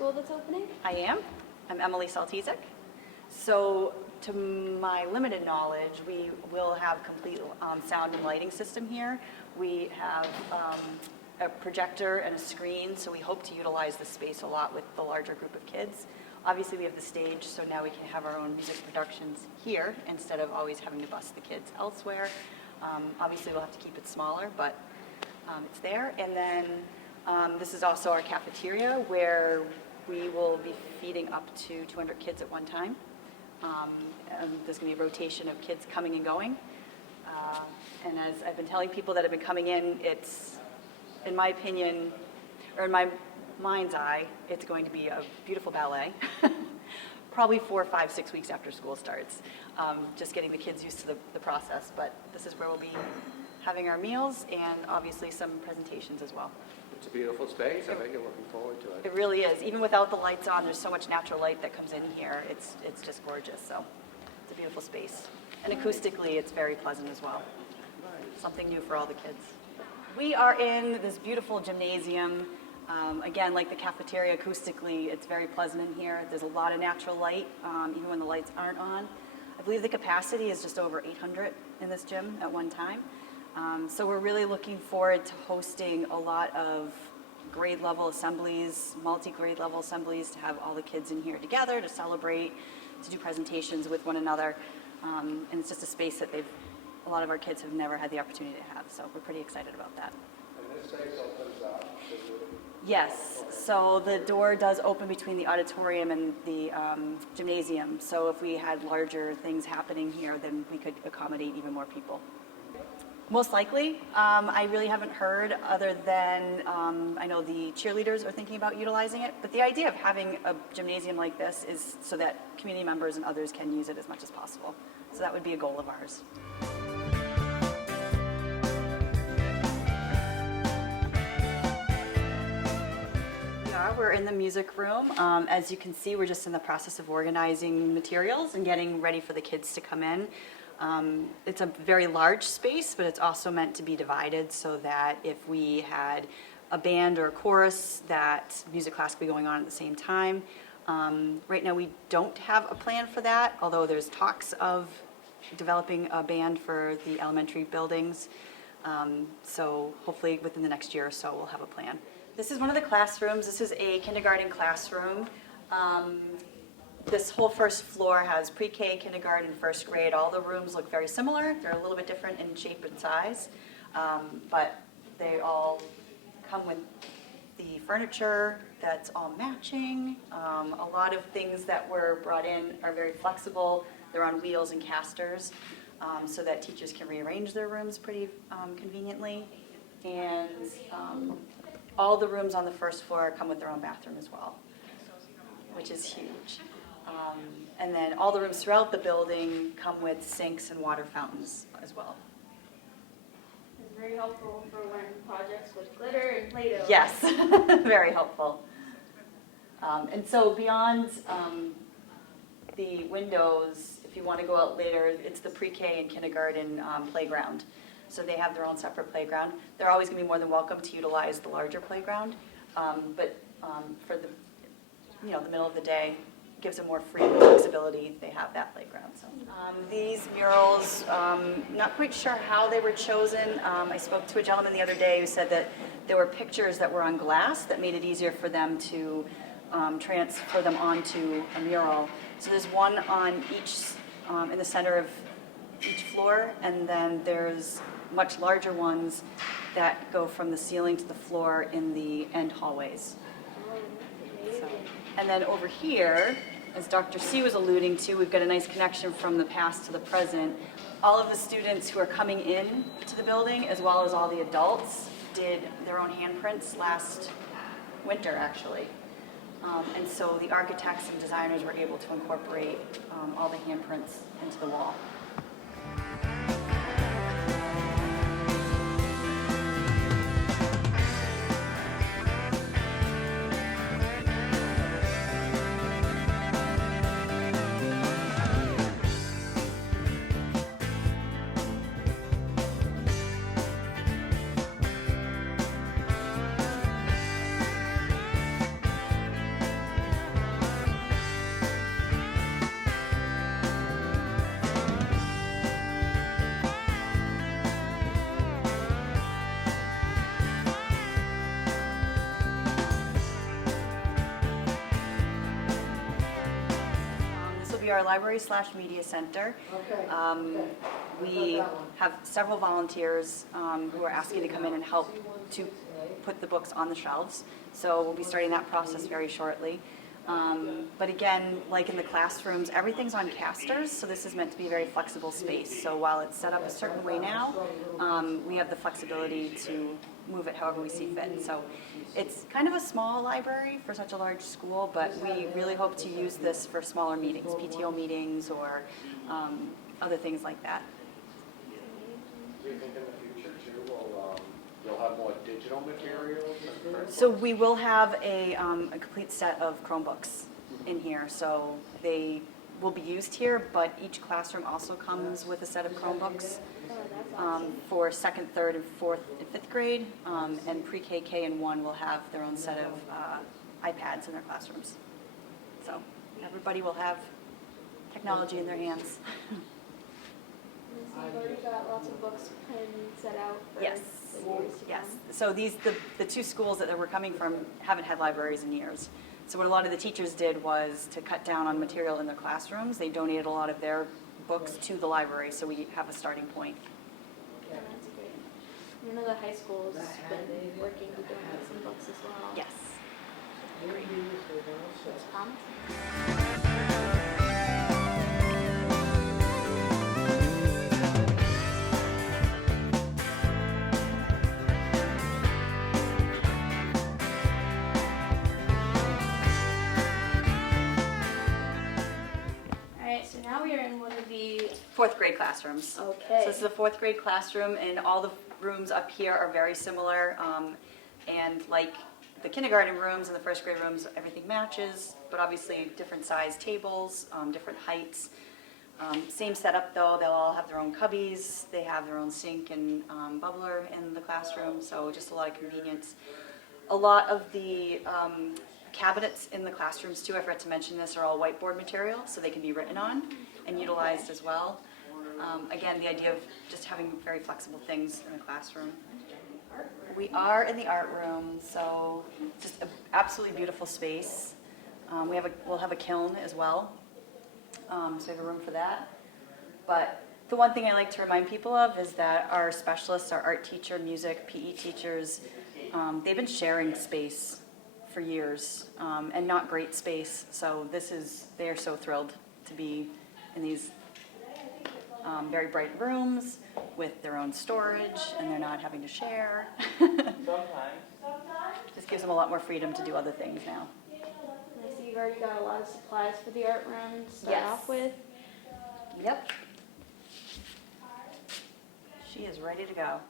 school that's opening? I am. I'm Emily Saltizek. So to my limited knowledge, we will have complete sound and lighting system here. We have a projector and a screen, so we hope to utilize the space a lot with the larger group of kids. Obviously, we have the stage, so now we can have our own music productions here instead of always having to bus the kids elsewhere. Obviously, we'll have to keep it smaller, but it's there. And then this is also our cafeteria where we will be feeding up to 200 kids at one time. And there's going to be a rotation of kids coming and going. And as I've been telling people that have been coming in, it's, in my opinion, or in my mind's eye, it's going to be a beautiful ballet. Probably 4, 5, 6 weeks after school starts. Just getting the kids used to the process. But this is where we'll be having our meals and obviously some presentations as well. It's a beautiful space. I bet you're looking forward to it. It really is. Even without the lights on, there's so much natural light that comes in here. It's just gorgeous. So it's a beautiful space. And acoustically, it's very pleasant as well. Something new for all the kids. We are in this beautiful gymnasium. Again, like the cafeteria, acoustically, it's very pleasant in here. There's a lot of natural light, even when the lights aren't on. I believe the capacity is just over 800 in this gym at one time. So we're really looking forward to hosting a lot of grade level assemblies, multi-grade level assemblies, to have all the kids in here together to celebrate, to do presentations with one another. And it's just a space that a lot of our kids have never had the opportunity to have. So we're pretty excited about that. And this space opens up. Yes, so the door does open between the auditorium and the gymnasium. So if we had larger things happening here, then we could accommodate even more people. Most likely. I really haven't heard, other than I know the cheerleaders are thinking about utilizing it. But the idea of having a gymnasium like this is so that community members and others can use it as much as possible. So that would be a goal of ours. We're in the music room. As you can see, we're just in the process of organizing materials and getting ready for the kids to come in. It's a very large space, but it's also meant to be divided so that if we had a band or a chorus, that music class could be going on at the same time. Right now we don't have a plan for that, although there's talks of developing a band for the elementary buildings. So hopefully within the next year or so we'll have a plan. This is one of the classrooms. This is a kindergarten classroom. This whole first floor has pre-K, kindergarten, first grade. All the rooms look very similar. They're a little bit different in shape and size, but they all come with the furniture that's all matching. A lot of things that were brought in are very flexible. They're on wheels and casters, so that teachers can rearrange their rooms pretty conveniently. And all the rooms on the first floor come with their own bathroom as well, which is huge. And then all the rooms throughout the building come with sinks and water fountains as well. It's very helpful for when projects with glitter and Play-Doh. Yes, very helpful. And so beyond the windows, if you want to go out later, it's the pre-K and kindergarten playground. So they have their own separate playground. They're always going to be more than welcome to utilize the larger playground, but for the middle of the day, gives them more freedom and flexibility. They have that playground. So these murals, not quite sure how they were chosen. I spoke to a gentleman the other day who said that there were pictures that were on glass that made it easier for them to transfer them onto a mural. So there's one on each, in the center of each floor, and then there's much larger ones that go from the ceiling to the floor in the end hallways. So, and then over here, as Dr. C was alluding to, we've got a nice connection from the past to the present. All of the students who are coming in to the building, as well as all the adults, did their own handprints last winter, actually. And so the architects and designers were able to incorporate all the handprints into the wall. we are a library/media center. We have several volunteers who are asking to come in and help to put the books on the shelves. So we'll be starting that process very shortly. But again, like in the classrooms, everything's on casters, so this is meant to be a very flexible space. So while it's set up a certain way now, we have the flexibility to move it however we see fit. So it's kind of a small library for such a large school, but we really hope to use this for smaller meetings, PTO meetings or other things like that. Do you think in the future too, you'll have more digital materials? And print So books? we will have a complete set of Chromebooks in here, so they will be used here, but each classroom also comes with a set of Chromebooks Oh, that's awesome. for second, third, and fourth and fifth grade, and pre-K, K, and 1 will have their own set of iPads in their classrooms. So everybody will have technology in their hands. So you've already got lots of books planned and set out for Yes. the years to Yes, come. so the two schools that we're coming from haven't had libraries in years. So what a lot of the teachers did was to cut down on material in their classrooms. They donated a lot of their books to the library, so we have a starting point. Yeah, that's great. I know the high school's been working to donate some books as well. Yes. That's promising. Alright, so now we are in one of the, Fourth grade classrooms. okay. So this is a fourth grade classroom, and all the rooms up here are very similar. And like the kindergarten rooms and the first grade rooms, everything matches, but obviously different size tables, different heights. Same setup though, they'll all have their own cubbies, they have their own sink and bubbler in the classroom, so just a lot of convenience. A lot of the cabinets in the classrooms too, I forgot to mention this, are all whiteboard material, so they can be written on and utilized as well. Again, the idea of just having very flexible things in the classroom. We are in the art room, so just an absolutely beautiful space. We'll have a kiln as well, so we have a room for that. But the one thing I like to remind people of is that our specialists, our art teacher, music, PE teachers, they've been sharing space for years, and not great space. So they are so thrilled to be in these very bright rooms with their own storage, and they're not having to share. Just gives them a lot more freedom to do other things now. And I see you've already got a lot of supplies for the art room to start Yes. off with. Yep. She is ready to go.